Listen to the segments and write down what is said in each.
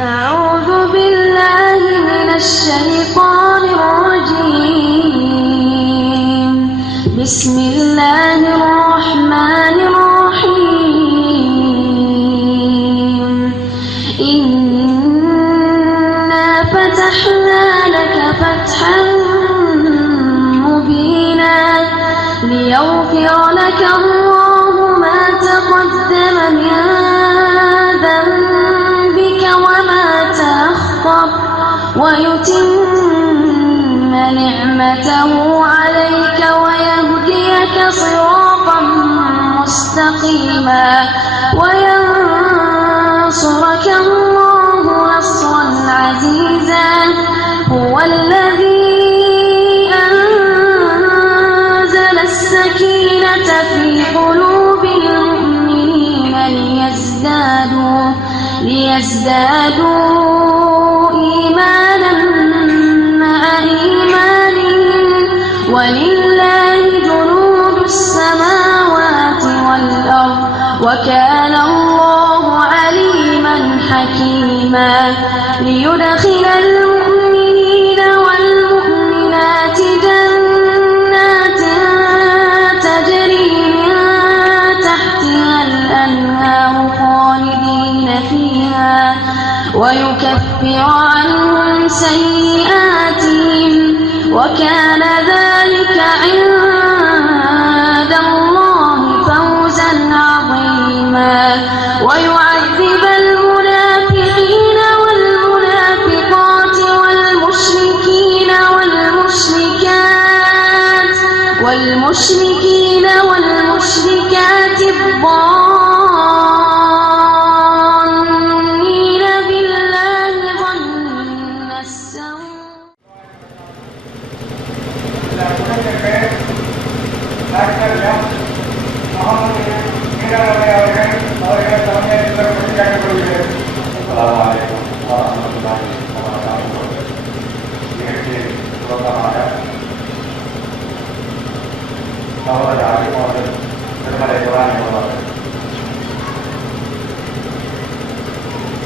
أعوذ بالله من الشيطان الرجيم. بسم الله الرحمن الرحيم. إنا فتحنا لك فتحا مبينا ليغفر لك الله ما تقدم من ذنبك وما تأخر ويتم نعمته عليك ويهديك صراطا مستقيما وينصرك الله نصرا عزيزا. هو الذي أنزل السكينة في قلوب المؤمنين ليزدادوا إيمانا مع إيمانهم ولله جنود السماوات والأرض وكان الله عليما حكيما. ليدخل المؤمنين والمؤمنات جنات تجري من تحتها الأنهار خالدين فيها ويكفر عنهم سيئاتهم وكان ذلك عند الله فوزا عظيما. ويعذب المنافقين والمنافقات والمشركين والمشركات الظانين بالله ظن السوء.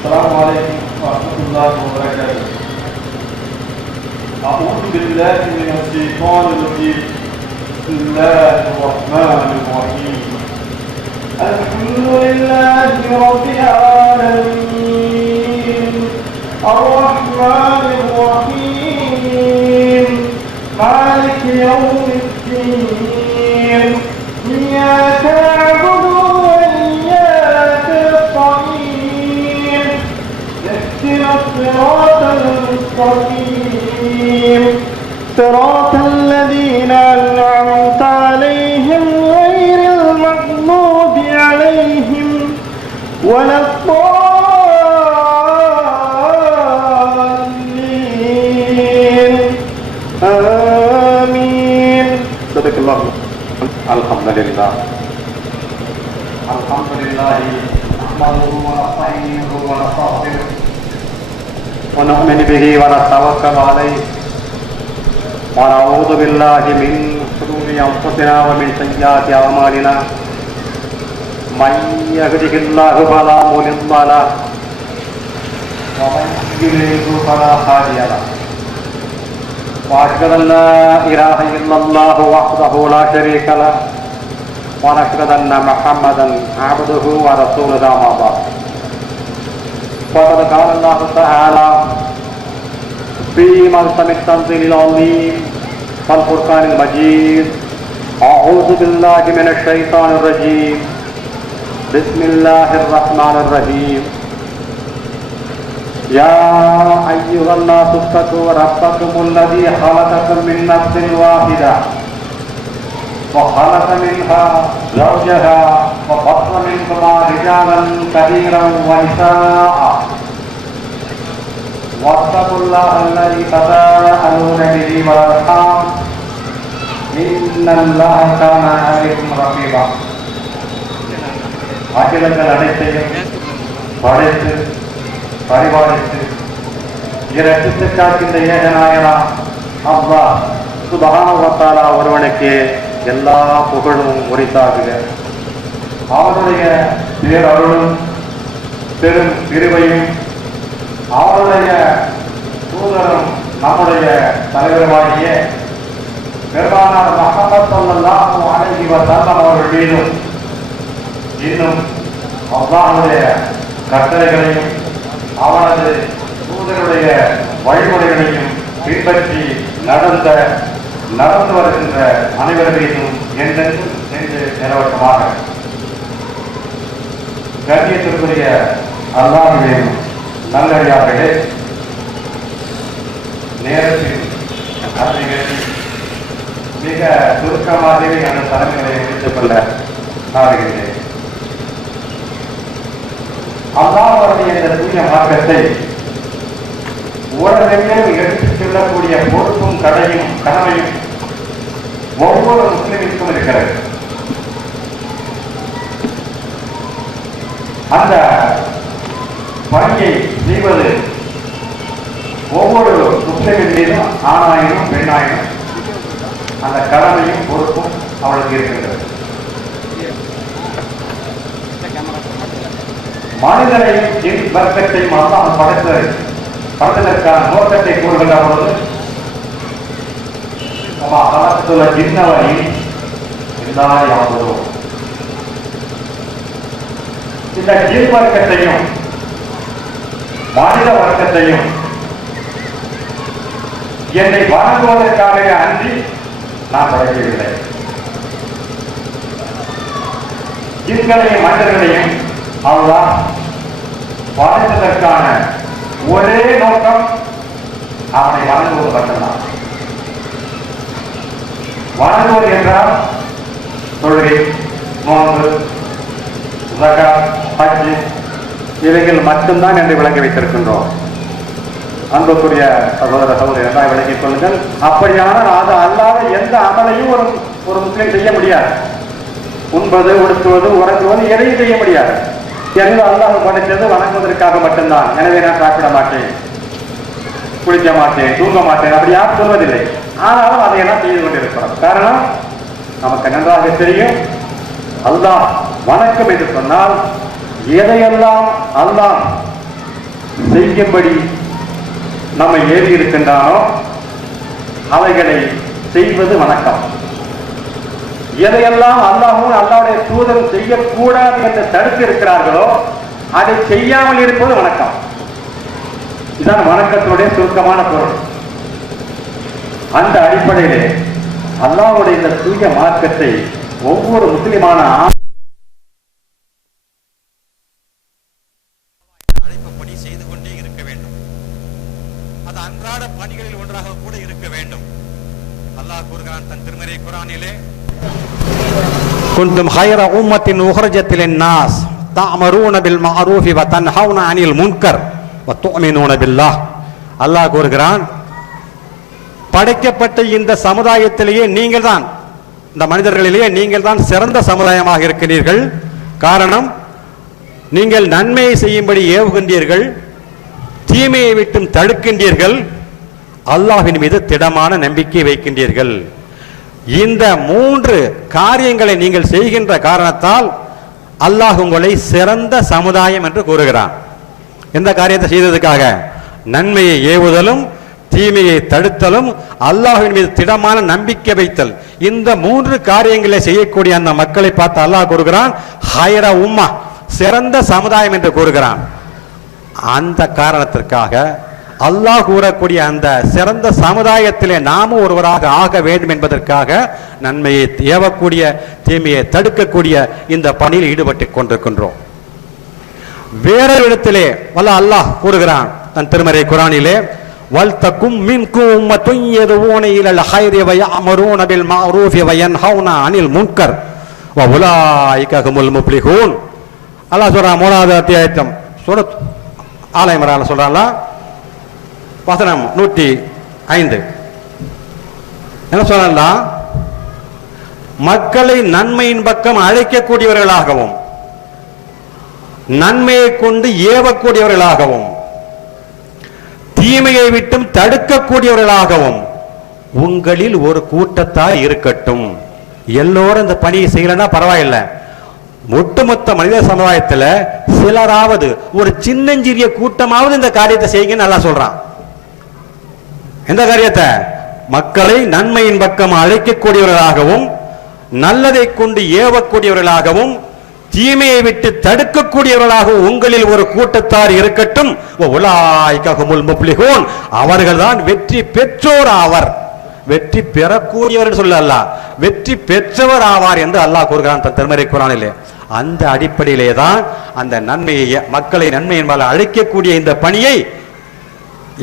Assalamualaikum warahmatullahi wabarakatuh. A'udzu billahi minasy syaithanir rajim. Bismillahirrahmanirrahim. Alhamdulillahi rabbil alamin. Ar-Rahmanir Rahim. Maliki yawmiddin. Iyyaka na'budu wa iyyaka nasta'in. Ihdinas siratal mustaqim. Siratal ladzina an'amta 'alaihim ghairil maghdubi 'alaihim waladdallin. Amin. Sadaqallah. Alhamdulillah. Alhamdulillah. Nahmaduhu wa nasta'inuhu wa nastaghfiruh. Wa nu'minu bihi wa natawakkalu alayhi. Wa na'udzu billahi min shururi anfusina wa min sayyiati a'malina. Man yahdihillahu fala mudilla lahu wa man yudlil fala hadiya lahu. وأشهد أن لا إله إلا الله وحده لا شريك له ونشهد أن محمدا عبده ورسوله أما بعد. فقد قال الله تعالى في موسم التنزيل العظيم والفرقان المجيد: أعوذ بالله من الشيطان الرجيم. بسم الله الرحمن الرحيم. يا أيها الناس اتقوا ربكم الذي خلقكم من نفس واحدة وخلق منها زوجها وبث منهما رجالا كثيرا ونساء واتقوا الله الذي تساءلون به والأرحام إن الله كان عليكم رقيبا. அகிலங்கள் அனைத்தையும் படைத்து பரிபாலித்து இரட்டித்து காக்கின்ற ஏகநாயனா அல்லாஹ் சுப்ஹானஹு வ தஆலா ஒருவனுக்கு எல்லா புகழும் உரித்தாகுக. அவனுடைய பேரருளும் பெரும் கிருபையும் அவருடைய தூதரும் நம்முடைய தலைவருமாகிய பெருமானார் முஹம்மது ஸல்லல்லாஹு அலைஹி வஸல்லம் அவர்கள் மீதும் இன்னும் அல்லாஹ்வுடைய கட்டளைகளையும் அவனது தூதருடைய வழிமுறைகளையும் பின்பற்றி நடந்து வருகின்ற அனைவர் மீதும் என்றென்றும் சென்று நிலவட்டமாக. கண்ணியத்திற்குரிய அல்லாஹ்வின் நல்லடியார்களே, நேரத்தில் அறிஞர்கள் மிக சுருக்கமாகவே அந்த தலைமைகளை எடுத்துக் கொள்ள நாடுகின்றேன். அல்லாஹ்வுடைய இந்த தூய மார்க்கத்தை உலகெங்கிலும் எடுத்துச் செல்லக்கூடிய பொறுப்பும் கடமையும் ஒவ்வொரு முஸ்லிமிற்கும் இருக்கிறது. அந்த பணியை செய்வது ஒவ்வொரு முஸ்லிமின் மீதும் ஆணாயினும் பெண்ணாயினும் அந்த கடமையும் பொறுப்பும் அவளுக்கு இருக்கின்றது. மனிதனையும் வர்க்கத்தையும் அல்லாஹ் படைத்ததற்கான நோக்கத்தை கூறுகின்ற பொழுது ஜின்னவரை இந்த ஜின் வர்க்கத்தையும் மனித வர்க்கத்தையும் என்னை வணங்குவதற்காக அன்றி நான் படைக்கவில்லை. ஜின்களையும் மனிதர்களையும் அல்லாஹ் படைத்ததற்கான ஒரே நோக்கம் அவனை வணங்குவது மட்டும்தான். வணங்குவது என்றால் தொழுகை, நோன்பு, ஜகாத், ஹஜ் இவைகள் மட்டும்தான் என்று விளங்கி வைத்திருக்கின்றோம். அன்புக்குரிய சகோதர சகோதரி விளங்கிக் கொள்ளுங்கள். அப்படியானால் அது அல்லாத எந்த அமலையும் ஒரு முஸ்லிம் செய்ய முடியாது. உண்பது, உடுத்துவது, உறங்குவது எதையும் செய்ய முடியாது. எனவே அல்லாஹ் படைத்தது வணங்குவதற்காக மட்டும்தான். எனவே நான் சாப்பிட மாட்டேன், குளிக்க மாட்டேன், தூங்க மாட்டேன் அப்படி யாரும் சொல்வதில்லை. ஆனாலும் அதையெல்லாம் செய்து கொண்டிருக்கிறோம். காரணம் நமக்கு நன்றாக தெரியும், அல்லாஹ் வணக்கம் என்று சொன்னால் எதையெல்லாம் அல்லாஹ் செய்யும்படி நம்மை ஏறி இருக்கின்றானோ அவைகளை செய்வது வணக்கம். எதையெல்லாம் அல்லாஹ்வும் அல்லாஹ்வுடைய தூதரும் செய்யக்கூடாது என்று தடுத்து இருக்கிறார்களோ அதை செய்யாமல் இருப்பது வணக்கம். இதுதான் வணக்கத்தினுடைய சுருக்கமான பொருள். அந்த அடிப்படையிலே அல்லாஹ்வுடைய இந்த தூய மார்க்கத்தை ஒவ்வொரு முஸ்லிமான அழைப்புப்படி செய்து கொண்டே இருக்க வேண்டும். அது அன்றாட பணிகளில் ஒன்றாக கூட இருக்க வேண்டும். அல்லாஹ் கூறுகிறான் தன் திருமறை குர்ஆனிலே, குன்தும் ஹைர உம்மத்தின் உஹ்ரஜத் லின்னாஸ் தஅமரூன பில் மஅரூஃபி வ தன்ஹவுன அனில் முன்கர் வ துஅமினூன பில்லாஹ். அல்லாஹ் கூறுகிறான், படைக்கப்பட்ட இந்த சமுதாயத்திலேயே நீங்கள் தான், இந்த மனிதர்களிலேயே நீங்கள் தான் சிறந்த சமுதாயமாக இருக்கிறீர்கள். காரணம், நீங்கள் நன்மையை செய்யும்படி ஏவுகின்றீர்கள், தீமையை விட்டும் தடுக்கின்றீர்கள், அல்லாஹ்வின் மீது திடமான நம்பிக்கை வைக்கின்றீர்கள். இந்த 3 காரியங்களை நீங்கள் செய்கின்ற காரணத்தால் அல்லாஹ் உங்களை சிறந்த சமுதாயம் என்று கூறுகிறான். எந்த காரியத்தை செய்ததுக்காக? நன்மையை ஏவுதலும், தீமையை தடுத்தலும், அல்லாஹ்வின் மீது திடமான நம்பிக்கை வைத்தல். இந்த 3 காரியங்களை செய்யக்கூடிய அந்த மக்களை பார்த்து அல்லாஹ் கூறுகிறான் ஹைர உம்மா, சிறந்த சமுதாயம் என்று கூறுகிறான். அந்த காரணத்திற்காக அல்லாஹ் கூறக்கூடிய அந்த சிறந்த சமுதாயத்திலே நாமும் ஒருவராக ஆக வேண்டும் என்பதற்காக நன்மையை ஏவக்கூடிய, தீமையை தடுக்கக்கூடிய இந்த பணியில் ஈடுபட்டுக் கொண்டிருக்கின்றோம். வேறொரு இடத்திலே அல்லாஹ் கூறுகிறான் தன் திருமறை குர்ஆனிலே, வல்தகும் மின்கும் உம்மத்துன் யதுஊன இலல் ஹைரி வ யஅமரூன பில் மஅரூஃபி வ யன்ஹவுன அனில் முன்கர் வ உலாயிக ஹுமுல் முஃப்லிஹூன். அல்லாஹ் சொல்றான் 3வது அத்தியாயம் சூரத் ஆல இம்ரான்ல சொல்றான்ல, வசனம் 105 என்ன சொல்றா? மக்களை நன்மையின் பக்கம் அழைக்கக்கூடியவர்களாகவும் நன்மையை கொண்டு ஏவக்கூடியவர்களாகவும் தீமையை விட்டும் தடுக்கக்கூடியவர்களாகவும் உங்களில் ஒரு கூட்டத்தார் இருக்கட்டும். எல்லோரும் இந்த பணியை செய்யலன்னா பரவாயில்லை, ஒட்டுமொத்த மனித சமுதாயத்தில் சிலராவது ஒரு சின்னஞ்சிறிய கூட்டமாவது இந்த காரியத்தை செய்யுங்கன்னு நல்லா சொல்றான். எந்த காரியத்தை? மக்களை நன்மையின் பக்கம் அழைக்கக்கூடியவர்களாகவும் நல்லதை கொண்டு ஏவக்கூடியவர்களாகவும் தீமையை விட்டு தடுக்கக்கூடியவர்களாகவும் உங்களில் ஒரு கூட்டத்தார் இருக்கட்டும். அவர்கள்தான் வெற்றி பெற்றோர் ஆவர். வெற்றி பெறக்கூடியவர் சொல்லல, வெற்றி பெற்றவர் ஆவார் என்று அல்லாஹ் கூறுகிறான் தன் திருமறை குர்ஆனிலே. அந்த அடிப்படையிலே தான் அந்த நன்மையை, மக்களை நன்மையின் மேல அழைக்கக்கூடிய இந்த பணியை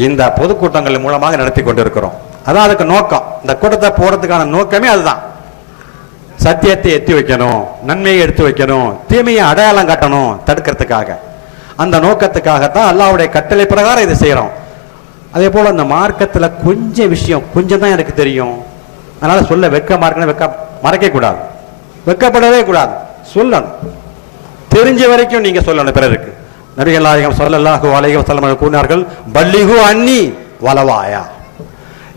இந்த பொதுக்கூட்டங்கள் மூலமாக நடத்தி கொண்டிருக்கிறோம். அதான் அதுக்கு நோக்கம். இந்த கூட்டத்தை போறதுக்கான நோக்கமே அதுதான். சத்தியத்தை எத்தி வைக்கணும், நன்மையை எடுத்து வைக்கணும், தீமையை அடையாளம் காட்டணும், தடுக்கிறதுக்காக. அந்த நோக்கத்துக்காகத்தான் அல்லாஹ்வுடைய கட்டளை பிரகாரம் இதை செய்யறோம். அதே போல அந்த மார்க்கத்துல கொஞ்சம் விஷயம் கொஞ்சம் தான் எனக்கு தெரியும், அதனால சொல்ல வெக்கமா இருக்குன்னு மறைக்க கூடாது, வெக்கப்படவே கூடாது, சொல்லணும். தெரிஞ்ச வரைக்கும் நீங்க சொல்லணும் பிறருக்கு. நபிகள் நாயகம் ஸல்லல்லாஹு அலைஹி வஸல்லம் கூறினார்கள், பல்லிகு அன்னி வலவாயா,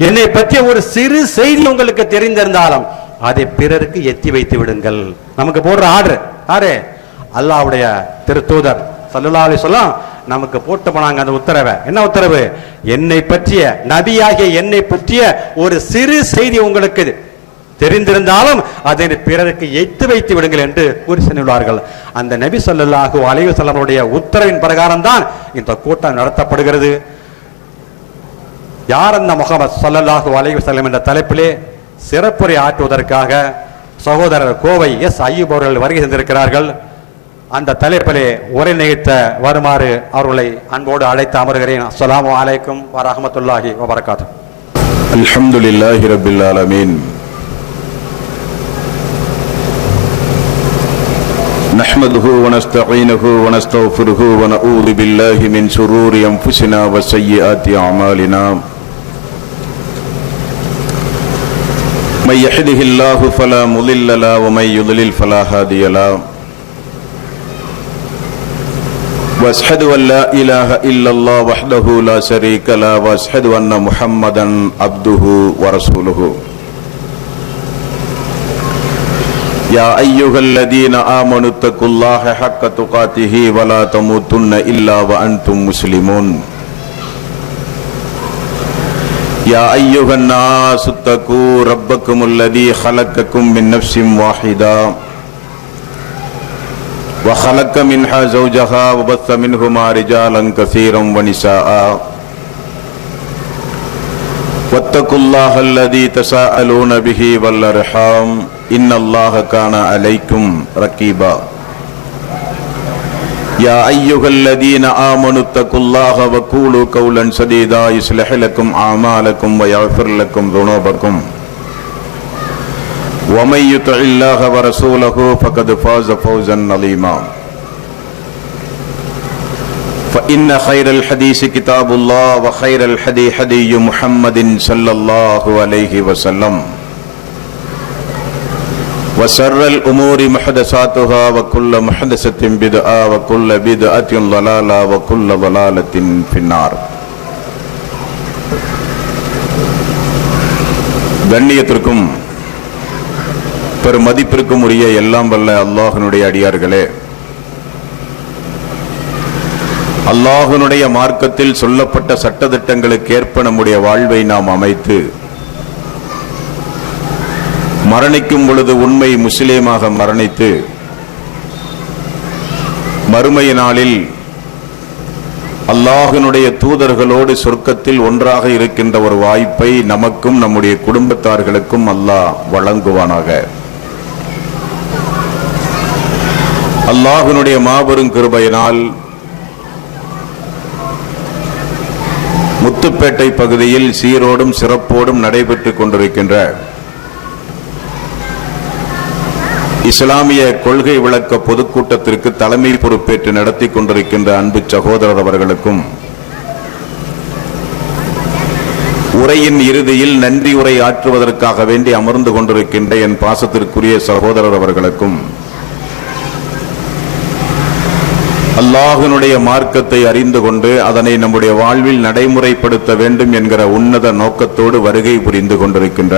என்னை பற்றிய ஒரு சிறு செய்தி உங்களுக்கு தெரிந்திருந்தாலும் அதை பிறருக்கு எத்தி வைத்து விடுங்கள். நமக்கு போடுற ஆர்டர் யாரு? அல்லாஹ்வுடைய திருத்தூதர் ஸல்லல்லாஹு அலைஹி வஸல்லம் நமக்கு போட்டு போனாங்க அந்த உத்தரவை. என்ன உத்தரவு? என்னை பற்றிய, நபியாகிய என்னை பற்றிய ஒரு சிறு செய்தி உங்களுக்கு தெரிந்திருந்தாலும் அதை பிறருக்கு எத்தி வைத்து விடுங்கள் என்று கூறி சென்றுள்ளார்கள். அந்த நபி ஸல்லல்லாஹு அலைஹி வஸல்லமுடைய உத்தரவின் பிரகாரம் தான் இந்த கூட்டம் நடத்தப்படுகிறது. யார் அந்த முஹம்மது ஸல்லல்லாஹு அலைஹி வஸல்லம் என்ற தலைப்பிலே சிறப்புரை ஆற்றுவதற்காக சகோதரர் கோவை எஸ் ஐயூப் அவர்கள் வருகை தந்திருக்கிறார்கள். அந்த தலைப்பிலே உரை நிகழ்த்த வருமாறு அவர்களை அன்போடு அழைத்து அமர்கிறேன். அஸ்ஸலாமு அலைக்கும் வரஹ்மத்துல்லாஹி வபரகாத்துஹு. அல்ஹம்துலில்லாஹி ரப்பில் ஆலமீன். நஹ்மதுஹு வ நஸ்தஈனுஹு வ நஸ்தக்ஃபிருஹு வ நஊது பில்லாஹி மின் ஷுரூரி அன்ஃபுஸினா வ ஸய்யிஆத்தி அமாலினா. من يهده الله فلا مضل له ومن يضلل فلا هادي له واشهد ان لا اله الا الله وحده لا شريك له واشهد ان محمدا عبده ورسوله يا ايها الذين امنوا اتقوا الله حق تقاته ولا تموتن الا وانتم مسلمون يا أيها الناس اتقوا ربكم الذي خلقكم من نفس واحدة وخلق منها زوجها وبث منهما رجالا كثيرا ونساء واتقوا الله الذي تساءلون به والأرحام إن الله كان عليكم رقيبا يا أيها الذين آمنوا اتقوا الله وقولوا قولا سديدا يصلح لكم أعمالكم ويغفر لكم ذنوبكم ومن يطع الله ورسوله فقد فاز فوزا عظيما فإن خير الحديث كتاب الله وخير الهدي هدي محمد صلى الله عليه وسلم وشر الأمور محدثاتها وكل محدثة بدعة وكل بدعة ضلالة وكل ضلالة في النار. கண்ணியத்திற்கும் பெருமதிப்பிற்கும் உரிய எல்லாம் வல்ல அல்லாஹ்வினுடைய அடியார்களே, அல்லாஹ்வினுடைய மார்க்கத்தில் சொல்லப்பட்ட சட்டதிட்டங்களுக்கு ஏற்ப நம்முடைய வாழ்வை நாம் அமைத்து மரணிக்கும் பொழுது உண்மை முஸ்லீமாக மரணித்து மறுமை நாளில் அல்லாஹ்வினுடைய தூதர்களோடு சொர்க்கத்தில் ஒன்றாக இருக்கின்ற ஒரு வாய்ப்பை நமக்கும் நம்முடைய குடும்பத்தார்களுக்கும் அல்லாஹ் வழங்குவானாக. அல்லாஹ்வினுடைய மாபெரும் கிருபையினால் முத்துப்பேட்டை பகுதியில் சீரோடும் சிறப்போடும் நடைபெற்றுக் கொண்டிருக்கின்ற இஸ்லாமிய கொள்கை விளக்க பொதுக்கூட்டத்திற்கு தலைமை பொறுப்பேற்று நடத்தி கொண்டிருக்கின்ற அன்பு சகோதரர் அவர்களுக்கும், உரையின் இறுதியில் நன்றி உரை ஆற்றுவதற்காக வேண்டி அமர்ந்து கொண்டிருக்கின்ற என் பாசத்திற்குரிய சகோதரர் அவர்களுக்கும், அல்லாஹ்வினுடைய மார்க்கத்தை அறிந்து கொண்டு அதனை நம்முடைய வாழ்வில் நடைமுறைப்படுத்த வேண்டும் என்கிற உன்னத நோக்கத்தோடு வருகை புரிந்து கொண்டிருக்கின்ற,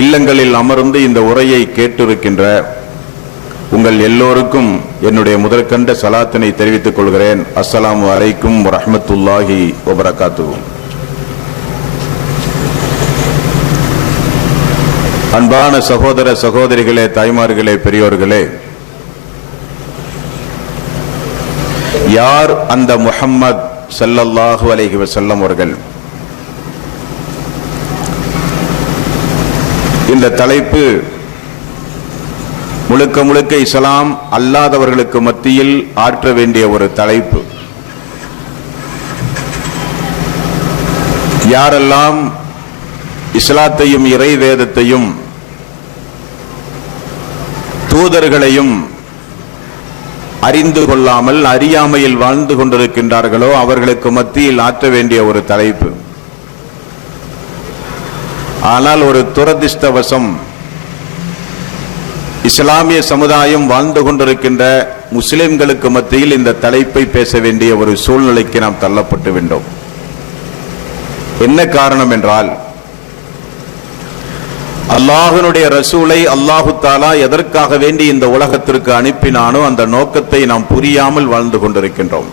இல்லங்களில் அமர்ந்து இந்த உரையை கேட்டிருக்கின்ற உங்கள் எல்லோருக்கும் என்னுடைய முதற்கண்ட சலாத்தினை தெரிவித்துக் கொள்கிறேன். அஸ்ஸலாமு அலைக்கும் வரஹ்மத்துல்லாஹி வபரகாத்துஹு. அன்பான சகோதர சகோதரிகளே, தாய்மார்களே, பெரியோர்களே, யார் அந்த முஹம்மத் ஸல்லல்லாஹு அலைஹி வஸல்லம் அவர்கள்? இந்த தலைப்பு முழுக்க முழுக்க இஸ்லாம் அல்லாதவர்களுக்கு மத்தியில் ஆற்ற வேண்டிய ஒரு தலைப்பு. யாரெல்லாம் இஸ்லாத்தையும் இறை வேதத்தையும் தூதர்களையும் அறிந்து கொள்ளாமல் அறியாமையில் வாழ்ந்து கொண்டிருக்கின்றார்களோ அவர்களுக்கு மத்தியில் ஆற்ற வேண்டிய ஒரு தலைப்பு. ஆனால் ஒரு துரதிர்ஷ்டவசம், இஸ்லாமிய சமுதாயம் வாழ்ந்து கொண்டிருக்கின்ற முஸ்லிம்களுக்கு மத்தியில் இந்த தலைப்பை பேச வேண்டிய ஒரு சூழ்நிலைக்கு நாம் தள்ளப்பட்டு விட்டோம். என்ன காரணம் என்றால், அல்லாஹ்வுடைய ரசூலை அல்லாஹு தஆலா எதற்காக வேண்டி இந்த உலகத்திற்கு அனுப்பினானோ அந்த நோக்கத்தை நாம் புரியாமல் வாழ்ந்து கொண்டிருக்கின்றோம்.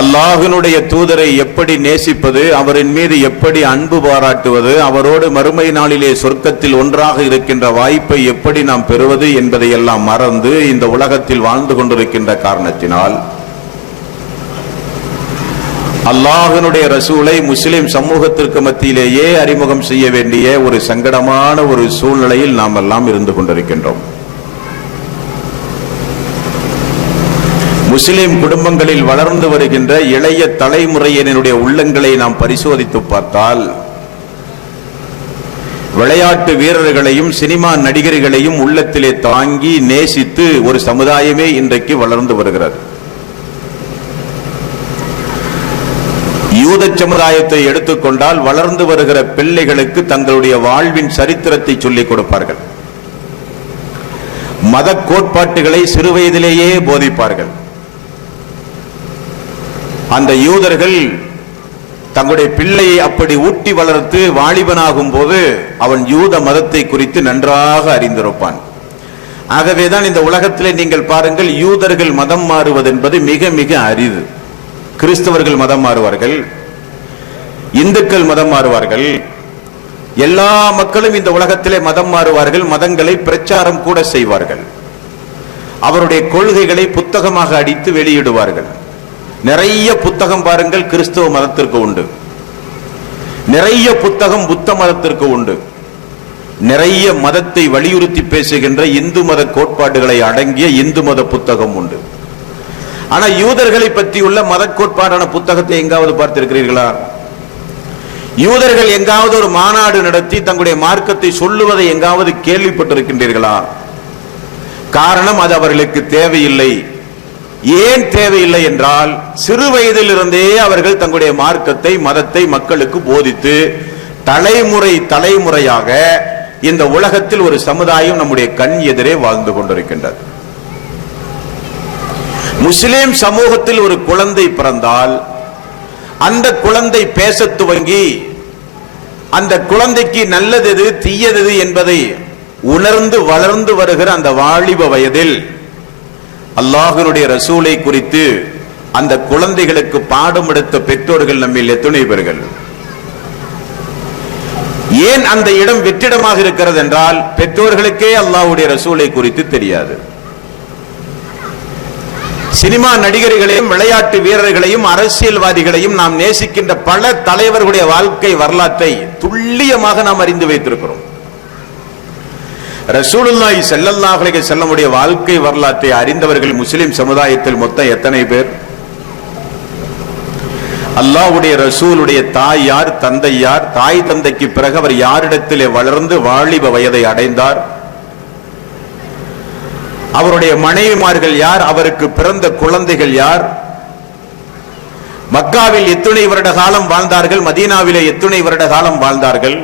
அல்லாஹ்வினுடைய தூதரை எப்படி நேசிப்பது, அவரின் மீது எப்படி அன்பு பாராட்டுவது, அவரோடு மறுமை நாளிலே சொர்க்கத்தில் ஒன்றாக இருக்கின்ற வாய்ப்பை எப்படி நாம் பெறுவது என்பதை எல்லாம் மறந்து இந்த உலகத்தில் வாழ்ந்து கொண்டிருக்கின்ற காரணத்தினால் அல்லாஹ்வினுடைய ரசூலை முஸ்லிம் சமூகத்திற்கு மத்தியிலேயே அறிமுகம் செய்ய வேண்டிய ஒரு சங்கடமான ஒரு சூழ்நிலையில் நாம் எல்லாம் இருந்து கொண்டிருக்கின்றோம். முஸ்லிம் குடும்பங்களில் வளர்ந்து வருகின்ற இளைய தலைமுறையினருடைய உள்ளங்களை நாம் பரிசோதித்து பார்த்தால், விளையாட்டு வீரர்களையும் சினிமா நடிகர்களையும் உள்ளத்திலே தாங்கி நேசித்து ஒரு சமுதாயமே இன்றைக்கு வளர்ந்து வருகிறது. யூத சமுதாயத்தை எடுத்துக்கொண்டால் வளர்ந்து வருகிற பிள்ளைகளுக்கு தங்களுடைய வாழ்வின் சரித்திரத்தை சொல்லிக் கொடுப்பார்கள். மத கோட்பாட்டுகளை சிறு வயதிலேயே போதிப்பார்கள். அந்த யூதர்கள் தங்களுடைய பிள்ளையை அப்படி ஊட்டி வளர்த்து வாலிபனாகும் போது அவன் யூத மதத்தை குறித்து நன்றாக அறிந்திருப்பான். ஆகவேதான் இந்த உலகத்திலே நீங்கள் பாருங்கள், யூதர்கள் மதம் மாறுவது என்பது மிக மிக அரிது. கிறிஸ்தவர்கள் மதம் மாறுவார்கள், இந்துக்கள் மதம் மாறுவார்கள், எல்லா மக்களும் இந்த உலகத்திலே மதம் மாறுவார்கள். மதங்களை பிரச்சாரம் கூட செய்வார்கள். அவருடைய கொள்கைகளை புத்தகமாக அடித்து வெளியிடுவார்கள். நிறைய புத்தகம் பாருங்கள் கிறிஸ்தவ மதத்திற்கு உண்டு, நிறைய புத்தகம் புத்த மதத்திற்கு உண்டு, நிறைய மதத்தை வலியுறுத்தி பேசுகின்ற இந்து மத கோட்பாடுகளை அடங்கிய இந்து மத புத்தகம் உண்டு. ஆனா யூதர்களை பற்றியுள்ள மத கோட்பாடான புத்தகத்தை எங்காவது பார்த்திருக்கிறீர்களா? யூதர்கள் எங்காவது ஒரு மாநாடு நடத்தி தங்களுடைய மார்க்கத்தை சொல்லுவதை எங்காவது கேள்விப்பட்டிருக்கின்றீர்களா? காரணம், அது அவர்களுக்கு தேவையில்லை. ஏன் தேவையில்லை என்றால், சிறு வயதிலிருந்தே அவர்கள் தங்களுடைய மார்க்கத்தை மதத்தை மக்களுக்கு போதித்து தலைமுறை தலைமுறையாக இந்த உலகத்தில் ஒரு சமுதாயம் நம்முடைய கண் எதிரே வாழ்ந்து கொண்டிருக்கின்றது. முஸ்லிம் சமூகத்தில் ஒரு குழந்தை பிறந்தால் அந்த குழந்தை பேச துவங்கி அந்த குழந்தைக்கு நல்லது எது தீயது என்பதை உணர்ந்து வளர்ந்து வருகிற அந்த வாலிப வயதில் அல்லாஹ்வுடைய ரசூலை குறித்து அந்த குழந்தைகளுக்கு பாடம் எடுத்த பெற்றோர்கள் நம்மில் எத்தனை பேர்கள்? ஏன் அந்த இடம் வெற்றிடமாக இருக்கிறது என்றால், பெற்றோர்களுக்கே அல்லாஹ்வுடைய ரசூலை குறித்து தெரியாது. சினிமா நடிகர்களையும் விளையாட்டு வீரர்களையும் அரசியல்வாதிகளையும் நாம் நேசிக்கின்ற பல தலைவர்களுடைய வாழ்க்கை வரலாற்றை துல்லியமாக நாம் அறிந்து வைத்திருக்கிறோம். ரசூலுல்லாஹி ஸல்லல்லாஹு அலைஹி வஸல்லம் உடைய வாழ்க்கை வரலாற்றை அறிந்தவர்கள் முஸ்லிம் சமுதாயத்தில் மொத்தம் எத்தனை பேர்? அல்லாஹ்வுடைய ரசூலுடைய தாய் யார், தந்தை யார், தாய் தந்தைக்கு பிறகு அவர் யாரிடத்திலே வளர்ந்து வாலிப வயதை அடைந்தார், அவருடைய மனைவிமார்கள் யார், அவருக்கு பிறந்த குழந்தைகள் யார், மக்காவில் எத்தனை வருட காலம் வாழ்ந்தார்கள், மதீனாவிலே எத்தனை வருட காலம் வாழ்ந்தார்கள்,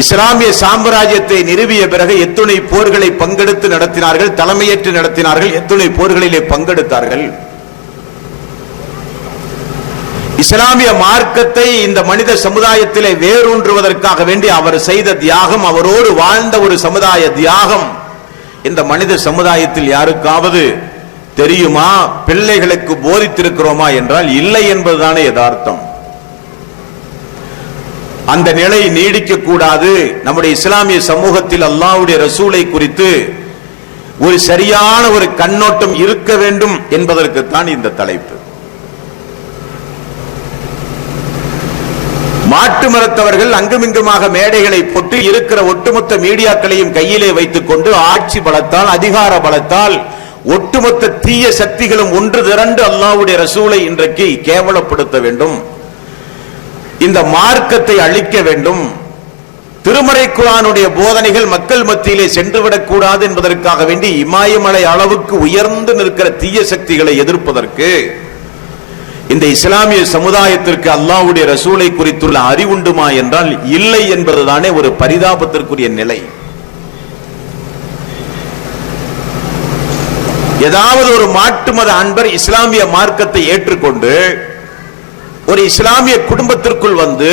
இஸ்லாமிய சாம்ராஜ்யத்தை நிறுவிய பிறகு எத்தனை போர்களை பங்கெடுத்து நடத்தினார்கள், தலைமையேற்று நடத்தினார்கள், எத்தனை போர்களிலே பங்கெடுத்தார்கள். இஸ்லாமிய மார்க்கத்தை இந்த மனித சமுதாயத்திலே வேரூன்றுவதற்காக வேண்டி அவர் செய்த தியாகம், அவரோடு வாழ்ந்த ஒரு சமுதாய தியாகம் இந்த மனித சமுதாயத்தில் யாருக்காவது தெரியுமா? பிள்ளைகளுக்கு போதித்திருக்கிறோமா என்றால் இல்லை என்பதுதானே யதார்த்தம். அந்த நிலை நீடிக்க கூடாது. நம்முடைய இஸ்லாமிய சமூகத்தில் அல்லாஹ்வுடைய ரசூலை குறித்து ஒரு சரியான ஒரு கண்ணோட்டம் இருக்க வேண்டும் என்பதற்குத்தான் இந்த தலைப்பு. மாட்டு மரத்தவர்கள் அங்குமிங்குமாக மேடைகளை போட்டு இருக்கிற ஒட்டுமொத்த மீடியாக்களையும் கையிலே வைத்துக் கொண்டு ஆட்சி பலத்தால், அதிகார பலத்தால் ஒட்டுமொத்த தீய சக்திகளும் ஒன்று திரண்டு அல்லாஹ்வுடைய ரசூலை இன்றைக்கு கேவலப்படுத்த வேண்டும், இந்த மார்க்கத்தை அழிக்க வேண்டும், திருமறை குர்ஆனுடைய போதனைகள் மக்கள் மத்தியிலே சென்றுவிடக் கூடாது என்பதற்காக வேண்டி இமாயமலை அளவுக்கு உயர்ந்து நிற்கிற தீய சக்திகளை எதிர்ப்பதற்கு இந்த இஸ்லாமிய சமுதாயத்திற்கு அல்லாஹ்வுடைய ரசூலை குறித்துள்ள அறிவுண்டுமா என்றால் இல்லை என்பதுதானே ஒரு பரிதாபத்திற்குரிய நிலை. ஏதாவது ஒரு மாட்டு மத அன்பர் இஸ்லாமிய மார்க்கத்தை ஏற்றுக்கொண்டு ஒரு இஸ்லாமிய குடும்பத்திற்குள் வந்து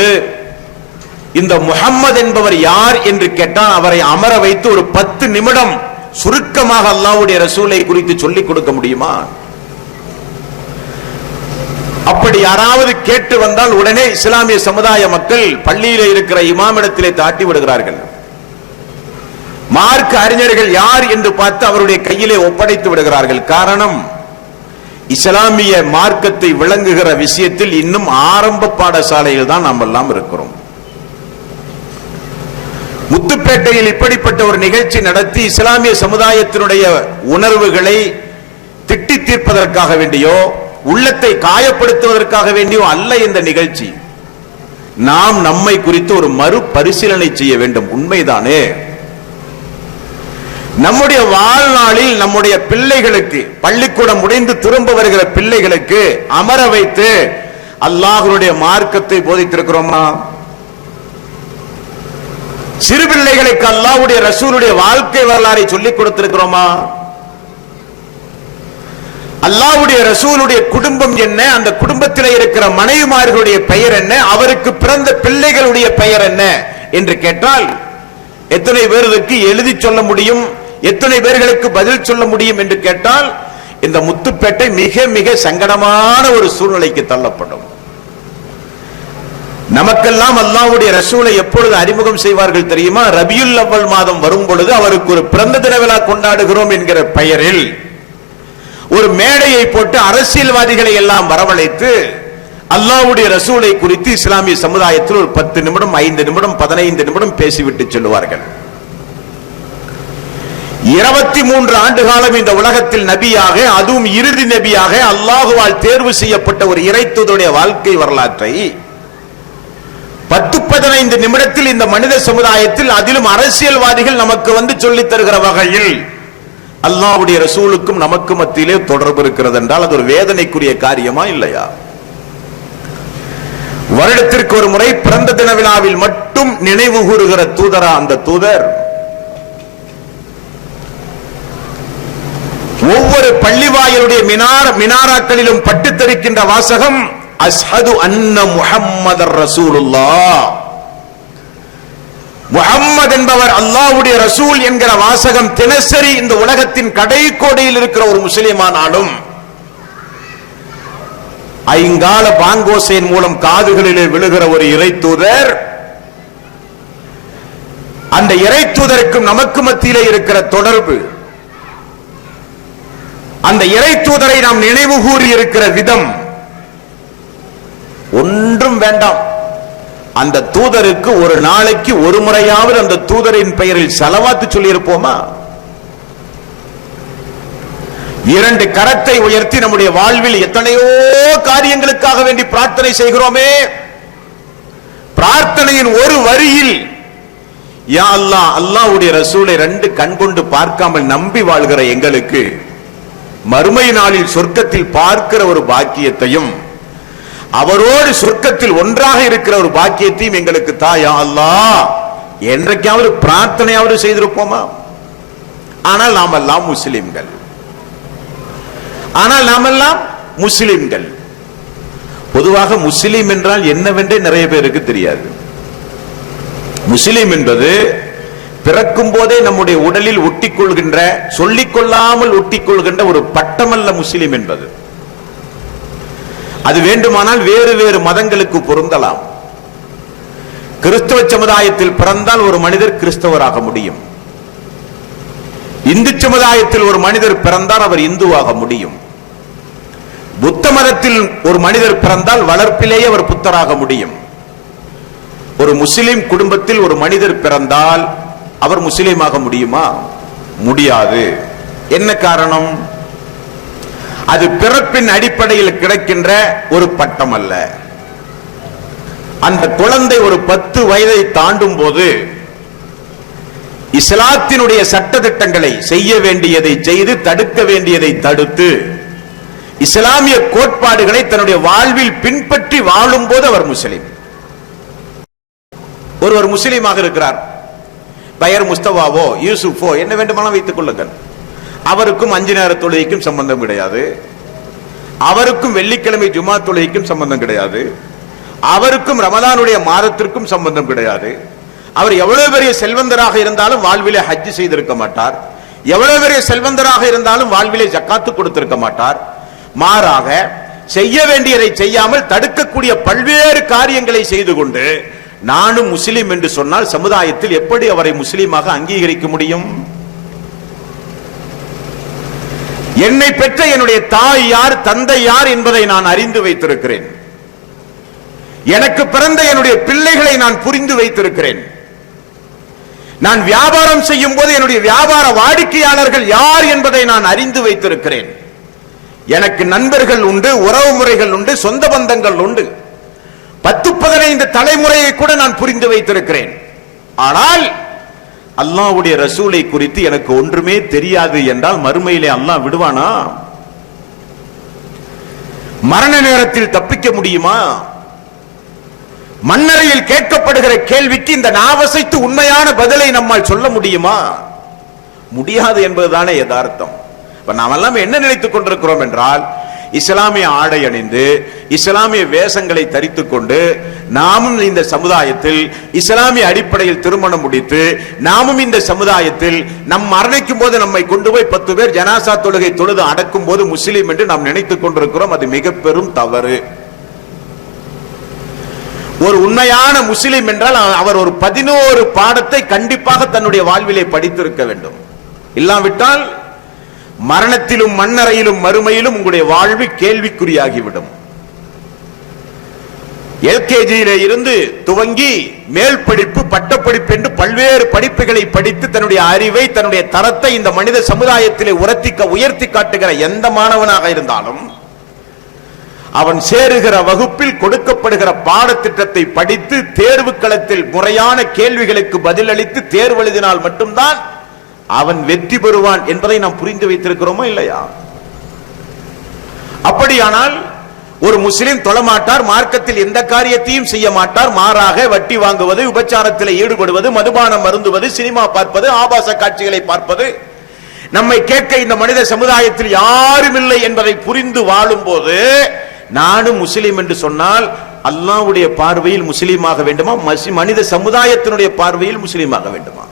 இந்த முஹம்மது என்பவர் யார் என்று கேட்டால் அவரை அமர வைத்து ஒரு 10 நிமிடம் சுருக்கமாக அல்லாஹ்வுடைய ரசூலை குறித்து சொல்லிக் கொடுக்க முடியுமா? அப்படி யாராவது கேட்டு வந்தால் உடனே இஸ்லாமிய சமுதாய மக்கள் பள்ளியிலே இருக்கிற இமாமிடத்திலே தாட்டி விடுகிறார்கள். மார்க்க அறிஞர்கள் யார் என்று பார்த்து அவருடைய கையிலே ஒப்படைத்து விடுகிறார்கள். காரணம், இஸ்லாமிய மார்க்கத்தை விளங்குகிற விஷயத்தில் இன்னும் ஆரம்ப பாடசாலையில் தான் நாம் எல்லாம் இருக்கிறோம். முத்துப்பேட்டையில் இப்படிப்பட்ட ஒரு நிகழ்ச்சி நடத்தி இஸ்லாமிய சமுதாயத்தினுடைய உணர்வுகளை திட்டி தீர்ப்பதற்காக வேண்டியோ உள்ளத்தை காயப்படுத்துவதற்காக வேண்டியோ அல்ல இந்த நிகழ்ச்சி. நாம் நம்மை குறித்து ஒரு மறுபரிசீலனை செய்ய வேண்டும். உண்மைதானே? நம்முடைய வாழ்நாளில் நம்முடைய பிள்ளைகளுக்கு, பள்ளிக்கூடம் முடிந்து திரும்ப வருகிற பிள்ளைகளுக்கு அமர வைத்து அல்லாஹ்வுடைய மார்க்கத்தை போதித்திருக்கிறோமா? சிறு பிள்ளைகளுக்கு அல்லாஹ்வுடைய ரசூலுடைய வாழ்க்கை வரலாறை சொல்லிக் கொடுத்திருக்கிறோமா? அல்லாஹ்வுடைய ரசூலுடைய குடும்பம் என்ன, அந்த குடும்பத்தில் இருக்கிற மனைவிமார்களுடைய பெயர் என்ன, அவருக்கு பிறந்த பிள்ளைகளுடைய பெயர் என்ன என்று கேட்டால் எத்தனை பேருக்கு எழுதி சொல்ல முடியும், எத்தனை பேர்களுக்கு பதில் சொல்ல முடியும் என்று கேட்டால் இந்த முத்துப்பேட்டை மிக மிக சங்கடமான ஒரு சூழ்நிலைக்கு தள்ளப்படும். நமக்கெல்லாம் அல்லாஹ்வுடைய ரசூலை எப்பொழுது அறிமுகம் செய்வார்கள் தெரியுமா? ரபியுல் அவ்வல் மாதம் வரும் பொழுது அவருக்கு ஒரு பிறந்த தின விழா கொண்டாடுகிறோம் என்கிற பெயரில் ஒரு மேடையை போட்டு அரசியல்வாதிகளை எல்லாம் வரவழைத்து அல்லாஹ்வுடைய ரசூலை குறித்து இஸ்லாமிய சமுதாயத்தில் ஒரு 10 நிமிடம், 5 நிமிடம், 15 நிமிடம் பேசிவிட்டு சொல்லுவார்கள். 23 ஆண்டு காலம் இந்த உலகத்தில் நபியாக, அதுவும் இறுதி நபியாக அல்லாஹுவால் தேர்வு செய்யப்பட்ட ஒரு இறைத்தூதருடைய வாழ்க்கை வரலாற்றை 10-15 நிமிடத்தில் இந்த மனித சமுதாயத்தில், அதிலும் அரசியல்வாதிகள் நமக்கு வந்து சொல்லித் தருகிற வகையில் அல்லாஹ்வுடைய ரசூலுக்கும் நமக்கு மத்தியிலே தொடர்பு இருக்கிறது என்றால் அது ஒரு வேதனைக்குரிய காரியமா இல்லையா? வருடத்திற்கு ஒரு முறை பிறந்த தின விழாவில் மட்டும் நினைவு கூறுகிற தூதரா அந்த தூதர்? ஒவ்வொரு பள்ளிவாயலுடைய மினாராக்களிலும் பட்டு தரிக்கின்ற வாசகம் அஷ்ஹது அன்ன முஹம்மதர் ரசூலுல்லாஹ். முஹம்மது என்பவர் அல்லாஹ்வுடைய ரசூல் என்கிற வாசகம் தினசரி இந்த உலகத்தின் கடைக்கோடியில் இருக்கிற ஒரு முஸ்லிமானாலும் ஐங்கால பாங்கோசையின் மூலம் காதுகளிலே விழுகிற ஒரு இறை தூதர், அந்த இறை தூதருக்கும் நமக்கு மத்தியிலே இருக்கிற தொடர்பு, அந்த இறை தூதரை நாம் நினைவு கூறி இருக்கிற விதம் ஒன்றும் வேண்டாம். அந்த தூதருக்கு ஒரு நாளைக்கு ஒரு முறையாவது அந்த தூதரின் பெயரில் ஸலவாத் சொல்லி இருப்போமா? 2 கரத்தை உயர்த்தி நம்முடைய வாழ்வில் எத்தனையோ காரியங்களுக்காக வேண்டி பிரார்த்தனை செய்கிறோமே. பிரார்த்தனையின் ஒரு வரியில் யா அல்லாஹ், அல்லாஹ்வுடைய ரசூலை 2 கண் கொண்டு பார்க்காமல் நம்பி வாழ்கிற எங்களுக்கு மறுமை நாளில் சொர்க்கத்தில் பார்க்கிற ஒரு பாக்கியத்தையும், அவரோடு சொர்க்கத்தில் ஒன்றாக இருக்கிற ஒரு பாக்கியத்தையும் எங்களுக்கு தா யா அல்லாஹ் என்றைக்காவது பிரார்த்தனையாவது செய்திருப்போமா? ஆனால் நாமெல்லாம் முஸ்லிம்கள். பொதுவாக முஸ்லிம் என்றால் என்னவென்றே நிறைய பேருக்கு தெரியாது. முஸ்லிம் என்பது பிறக்கும் போதே நம்முடைய உடலில் ஒட்டிக்கொள்கின்ற, சொல்லிக்கொள்ளாமல் ஒட்டிக்கொள்கின்ற ஒரு பட்டமல்ல முஸ்லிம் என்பது. அது வேண்டுமானால் வேறு வேறு மதங்களுக்கு பொருந்தலாம். கிறிஸ்தவ சமுதாயத்தில் பிறந்தால் ஒரு மனிதர் கிறிஸ்தவராக முடியும். இந்து சமுதாயத்தில் ஒரு மனிதர் பிறந்தால் அவர் இந்துவாக முடியும். புத்த மதத்தில் ஒரு மனிதர் பிறந்தால் வளர்ப்பிலேயே அவர் புத்தராக முடியும். ஒரு முஸ்லிம் குடும்பத்தில் ஒரு மனிதர் பிறந்தால் அவர் முஸ்லீமாக முடியுமா? முடியாது. என்ன காரணம்? அது பிறப்பின் அடிப்படையில் கிடைக்கின்ற ஒரு பட்டம் அல்ல. அந்த குழந்தை ஒரு 10 வயதை தாண்டும் போது இஸ்லாத்தினுடைய சட்ட திட்டங்களை, செய்ய வேண்டியதை செய்து தடுக்க வேண்டியதை தடுத்து, இஸ்லாமிய கோட்பாடுகளை தன்னுடைய வாழ்வில் பின்பற்றி வாழும் போது அவர் முஸ்லிம். ஒருவர் முஸ்லீமாக இருக்கிறார், பெயர் முஸ்தபாவோ யூசுஃபோ என்ன வேண்டுமானாலும் வைத்துக் கொள்ளுங்கள். அவருக்கும் 5 நேர தொழுகைக்கும் சம்பந்தம் கிடையாது. அவருக்கும் வெள்ளிக்கிழமை ஜுமா தொழுகைக்கும் சம்பந்தம் கிடையாது. அவருக்கும் ரமலானுடைய மாதத்திற்கும் சம்பந்தம் கிடையாது. அவர் எவ்வளவு பெரிய செல்வந்தராக இருந்தாலும் வாழ்விலே ஹஜ் செய்திருக்க மாட்டார். எவ்வளவு பெரிய செல்வந்தராக இருந்தாலும் வாழ்விலே ஜக்காத்து கொடுத்திருக்க மாட்டார். மாறாக செய்ய வேண்டியதை செய்யாமல் தடுக்கக்கூடிய பல்வேறு காரியங்களை செய்து கொண்டு நானும் முஸ்லிம் என்று சொன்னால் சமுதாயத்தில் எப்படி அவரை முஸ்லீமாக அங்கீகரிக்க முடியும்? என்னை பெற்ற என்னுடைய தாய் யார், தந்தை யார் என்பதை நான் அறிந்து வைத்திருக்கிறேன். எனக்கு பிறந்த என்னுடைய பிள்ளைகளை நான் புரிந்து வைத்திருக்கிறேன். நான் வியாபாரம் செய்யும் போது என்னுடைய வியாபார வாடிக்கையாளர்கள் யார் என்பதை நான் அறிந்து வைத்திருக்கிறேன். எனக்கு நண்பர்கள் உண்டு, உறவு முறைகள் உண்டு, சொந்த பந்தங்கள் உண்டு. 10-15 தலைமுறையை கூட நான் புரிந்து வைத்திருக்கிறேன். ஆனால் அல்லாஹ்வுடைய ரசூலை குறித்து எனக்கு ஒன்றுமே தெரியாது என்றால் மறுமையிலே அல்லாஹ் விடுவானா? மரண நேரத்தில் தப்பிக்க முடியுமா? மண்ணறையில் கேட்கப்படுகிற கேள்விக்கு இந்த நாவசைத்து உண்மையான பதிலை நம்மால் சொல்ல முடியுமா? முடியாது என்பதுதானே யதார்த்தம். நாம் எல்லாம் என்ன நினைத்துக் கொண்டிருக்கிறோம் என்றால், இஸ்லாமிய ஆடை அணிந்து இஸ்லாமிய வேஷங்களை தரித்துக் கொண்டு நாமும் இந்த சமுதாயத்தில் இஸ்லாமிய அடிப்படையில் திருமணம் முடித்து நாமும் இந்த சமுதாயத்தில் நம் மரணிக்கும் போது நம்மை கொண்டு போய் 10 பேர் ஜனாசா தொழுகை தொழுது அடக்கும் போது முஸ்லீம் என்று நாம் நினைத்துக் கொண்டிருக்கிறோம். அது மிக பெரும் தவறு. ஒரு உண்மையான முஸ்லிம் என்றால் அவர் ஒரு 11 பாடத்தை கண்டிப்பாக தன்னுடைய வாழ்விலே படித்திருக்க வேண்டும். இல்லாவிட்டால் மரணத்திலும் மண்ணறையிலும் மறுமையிலும் உங்களுடைய வாழ்வு கேள்விக்குறியாகிவிடும். எல்கேஜியிலே இருந்து துவங்கி மேல் படிப்பு, பட்டப்படிப்பு என்று பல்வேறு படிப்புகளை படித்து தன்னுடைய அறிவை, தன்னுடைய தரத்தை இந்த மனித சமுதாயத்திலே உயர்த்தி காட்டுகிற எந்த மாணவனாக இருந்தாலும் அவன் சேருகிற வகுப்பில் கொடுக்கப்படுகிற பாடத்திட்டத்தை படித்து தேர்வு களத்தில் முறையான கேள்விகளுக்கு பதிலளித்து தேர்வு எழுதினால் மட்டும்தான் அவன் வெற்றி பெறுவான் என்பதை நாம் புரிந்து வைத்திருக்கிறோமா இல்லையா? அப்படியானால் ஒரு முஸ்லிம் தொழமாட்டார், மார்க்கத்தில் எந்த காரியத்தையும் செய்ய மாட்டார், மாறாக வட்டி வாங்குவது, விபச்சாரத்தில் ஈடுபடுவது, மதுபானம் அருந்துவது, சினிமா பார்ப்பது, ஆபாச காட்சிகளை பார்ப்பது, நம்மை கேட்க இந்த மனித சமுதாயத்தில் யாரும் இல்லை என்பதை புரிந்து வாழும் போது நானும் முஸ்லிம் என்று சொன்னால் அல்லாஹ்வுடைய பார்வையில் முஸ்லீமாக வேண்டுமா, மனித சமுதாயத்தினுடைய பார்வையில் முஸ்லீமாக வேண்டுமா,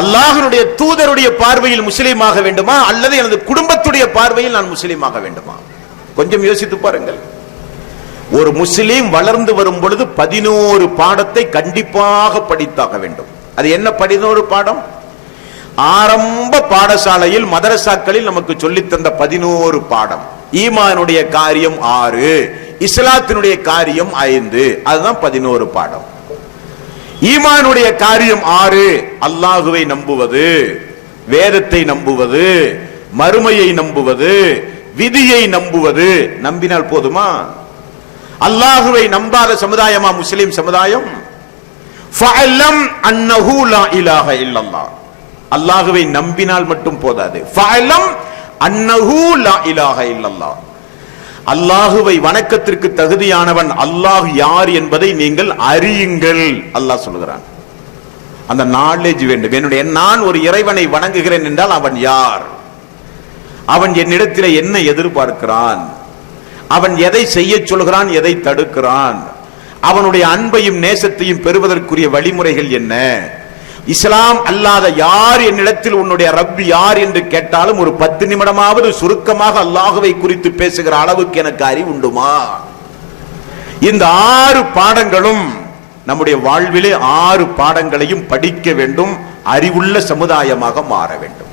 அல்லாஹ்வுடைய தூதருடைய பார்வையில் முஸ்லீமாக வேண்டுமா, அல்லது எனது குடும்பத்துடைய பார்வையில் நான் முஸ்லீமாக வேண்டுமா? கொஞ்சம் யோசித்து பாருங்கள். ஒரு முஸ்லீம் வளர்ந்து வரும் பொழுது 11 பாடத்தை கண்டிப்பாக படித்தாக வேண்டும். அது என்ன 11 பாடம்? ஆரம்ப பாடசாலையில் மதரசாக்களில் நமக்கு சொல்லித் தந்த 11 பாடம். ஈமானுடைய காரியம் 6, இஸ்லாத்தினுடைய காரியம் 5, அதுதான் 11 பாடம். ஈமானுடைய காரியம் 6, அல்லாஹுவை நம்புவது, வேதத்தை நம்புவது, மறுமையை நம்புவது, விதியை நம்புவது. நம்பினால் போதுமா? அல்லாஹுவை நம்பாத சமுதாயமா முஸ்லிம் சமுதாயம்? ஃபஅலம் அன்னஹு லா இலாஹ இல்லல்லாஹ். அல்லாஹுவை நம்பினால் மட்டும் போதாது. ஃபஅலம் அன்னஹு லா இலாஹ இல்லல்லாஹ். அல்லாஹுவை வணக்கத்திற்கு தகுதியானவன் அல்லாஹ் யார் என்பதை நீங்கள் அறியுங்கள் அல்லாஹ் சொல்கிறான். அந்த நாலேஜ் வேண்டும். என்னுடைய நான் ஒரு இறைவனை வணங்குகிறேன் என்றால் அவன் யார், அவன் என்னிடத்தில் என்ன எதிர்பார்க்கிறான், அவன் எதை செய்ய சொல்கிறான், எதை தடுக்கிறான், அவனுடைய அன்பையும் நேசத்தையும் பெறுவதற்குரிய வழிமுறைகள் என்ன? இஸ்லாம் அல்லாத யார் என்னிடத்தில் உன்னுடைய ரப்பி யார் என்று கேட்டாலும் ஒரு 10 நிமிடமாவது சுருக்கமாக அல்லாஹுவை குறித்து பேசுகிற அளவுக்கு எனக்கு அறிவு உண்டுமா? இந்த 6 பாடங்களும் நம்முடைய வாழ்விலே 6 பாடங்களையும் படிக்க வேண்டும், அறிவுள்ள சமுதாயமாக மாற வேண்டும்.